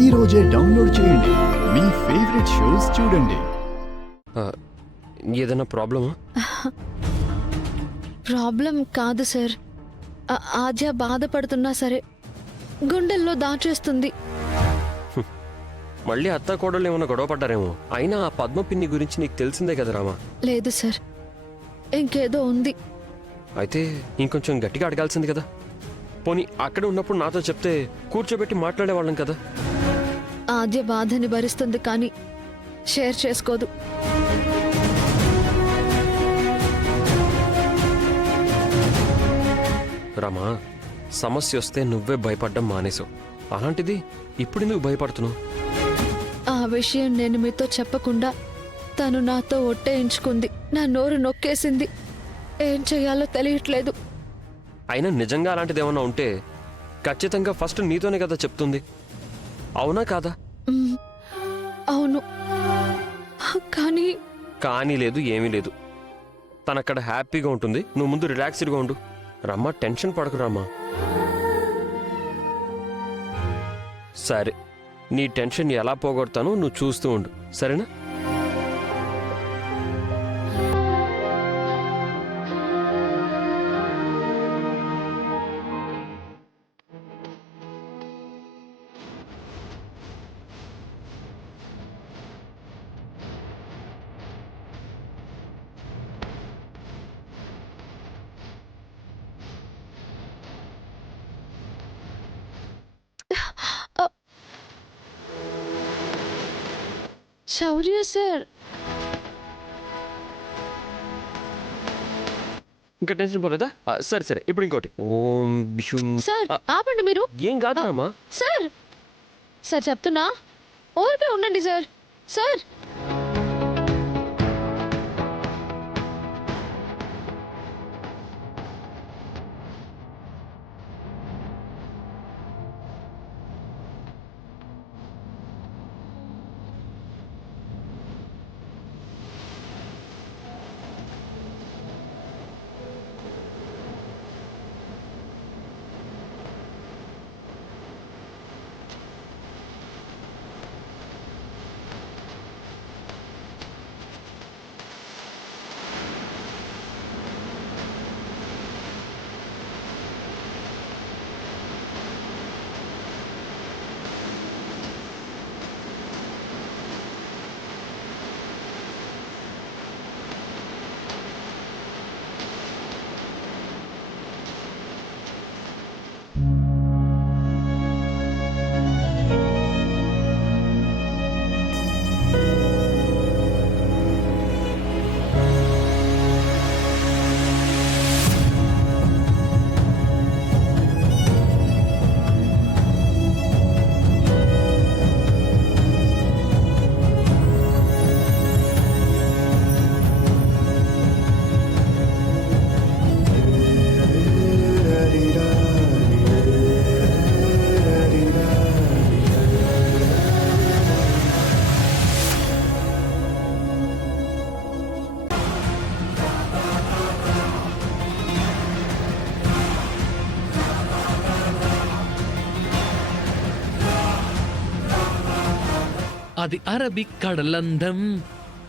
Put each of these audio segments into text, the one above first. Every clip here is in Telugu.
ఈ రోజే డౌన్లోడ్ చేయండి, మీ ఫేవరెట్ షోస్ చూడండి. ఏదైనా ప్రాబ్లమా? ప్రాబ్లం కాదు సార్. ఆద్య బాధపడుతున్నా సరే గుండెల్లో దాచేస్తుంది. మళ్ళీ అత్త కోడళ్ళు ఏమన్నా గొడవ పడ్డారేమో. అయినా ఆ పద్మ పిన్ని గురించి నీకు తెలిసిందే కదా రామా. లేదు సార్, ఇంకేదో ఉంది. అయితే ఇంకొంచెం గట్టిగా అడగాల్సింది కదా. పోనీ అక్కడ ఉన్నప్పుడు నాతో చెప్తే కూర్చోబెట్టి మాట్లాడేవాళ్ళం కదా. ఆద్య బాధని భరిస్తుంది కానీ షేర్ చేసుకోదు. రామా, సమస్య వస్తే నువ్వే భయపడ్డం మానేసావు. అలాంటిది ఇప్పుడు నువ్వు భయపడుతున్నావు. ఆ విషయం నేను మీతో చెప్పకుండా తను నాతో ఒట్టేయించుకుంది. నా నోరు నొక్కేసింది. ఏం చెయ్యాలో తెలియట్లేదు. అయినా నిజంగా అలాంటిది ఏమన్నా ఉంటే ఖచ్చితంగా ఫస్ట్ నీతోనే కదా చెప్తుంది. అవునా కాదా? అవును, కానీ కానీ లేదు, ఏమీ లేదు. తనక్కడ హ్యాపీగా ఉంటుంది. నువ్వు ముందు రిలాక్స్డ్గా ఉండు. రమ్మా, టెన్షన్ పడకు రామ్మా. సరే, నీ టెన్షన్ ఎలా పోగొడతానో నువ్వు చూస్తూ ఉండు, సరేనా? శౌర్య సార్, ఇంకా టెన్షన్ పోలేదా? సరే సరే, ఇప్పుడు ఇంకోటి. ఓం విషుం. సార్ ఆపండి మీరు. ఏం కాదు అమ్మా. సార్ సార్ చెప్తున్నా, ఓరికే ఉండండి సార్. సార్ అది అరబిక్ కడలందం,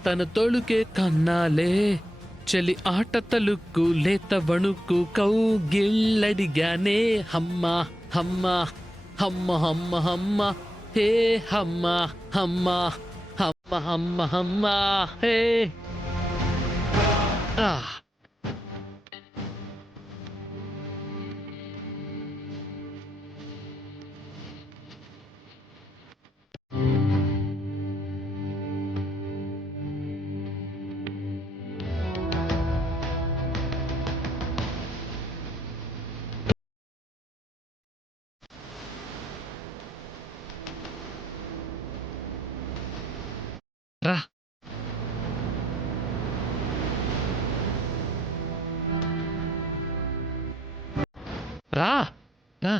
తన తొడుకే కన్నాలే, చలి ఆట తలుక్కు లేత వణుకు కౌగిళ్ళడిగానే. హమ్మ హమ్మ హమ్మ హమ్మ హమ్మ హే హమ్మ హమ్మ హమ్మ హమ్మ హమ్మ హే. రా రా రా.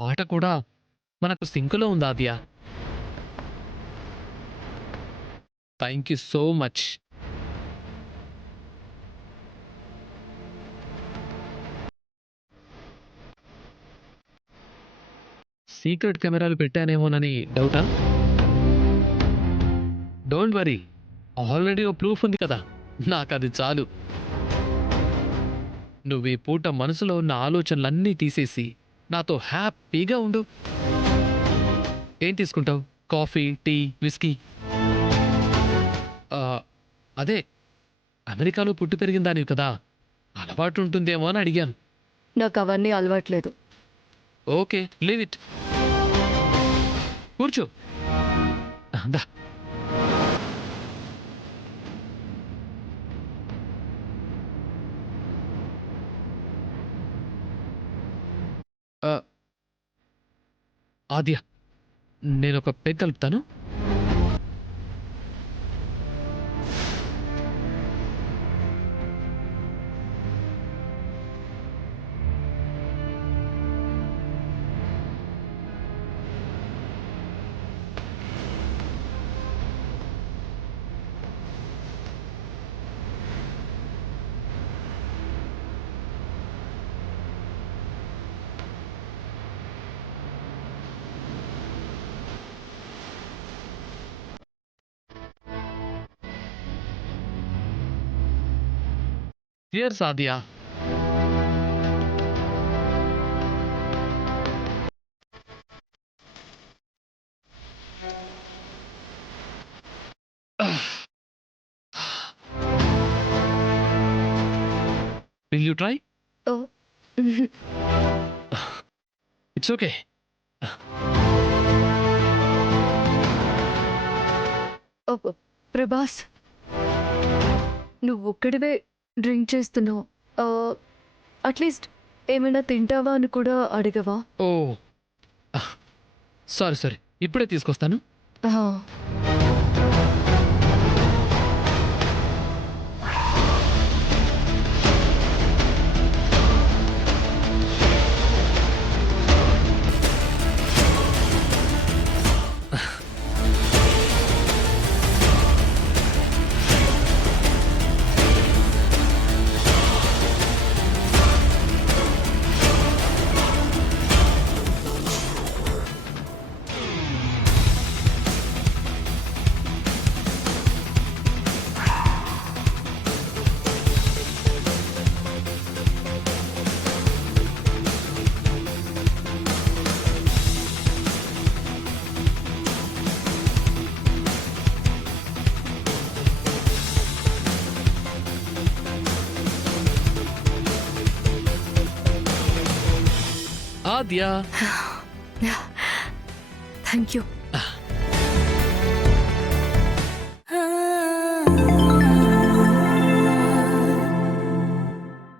పాట కూడా మనకు సింకులో ఉంది Aadya. Thank you so much. Secret కెమెరాలు పెట్టానేమోనని డౌటా? డోంట్ వరీ, ఆల్రెడీ ఓ ప్రూఫ్ ఉంది కదా, నాకు అది చాలు. నువ్వు ఈ పూట మనసులో ఉన్న ఆలోచనలన్నీ తీసేసి నాతో హ్యాపీగా ఉండు. ఏం తీసుకుంటావు? Coffee, tea, whisky? ఆ, అదే అమెరికాలో పుట్టి పెరిగిన దానివి కదా, అలవాటు ఉంటుందేమో అని అడిగాను. నాకు అవన్నీ అలవాట్లేదు. Okay, leave it. కూర్చో. దా. ఆద్య, నేను ఒక పెగ్ కలుపుతాను. Cheers, Aadya. Will you try? Oh It's okay. Prabhas, నువ్వు ఒక్కడివే డ్రింక్ చేస్తున్నావు. అట్లీస్ట్ ఏమైనా తింటావా అని కూడా అడగవా? ఓ సారీ, ఇప్పుడే తీసుకొస్తాను. ఆద్య, థ్యాంక్ యూ.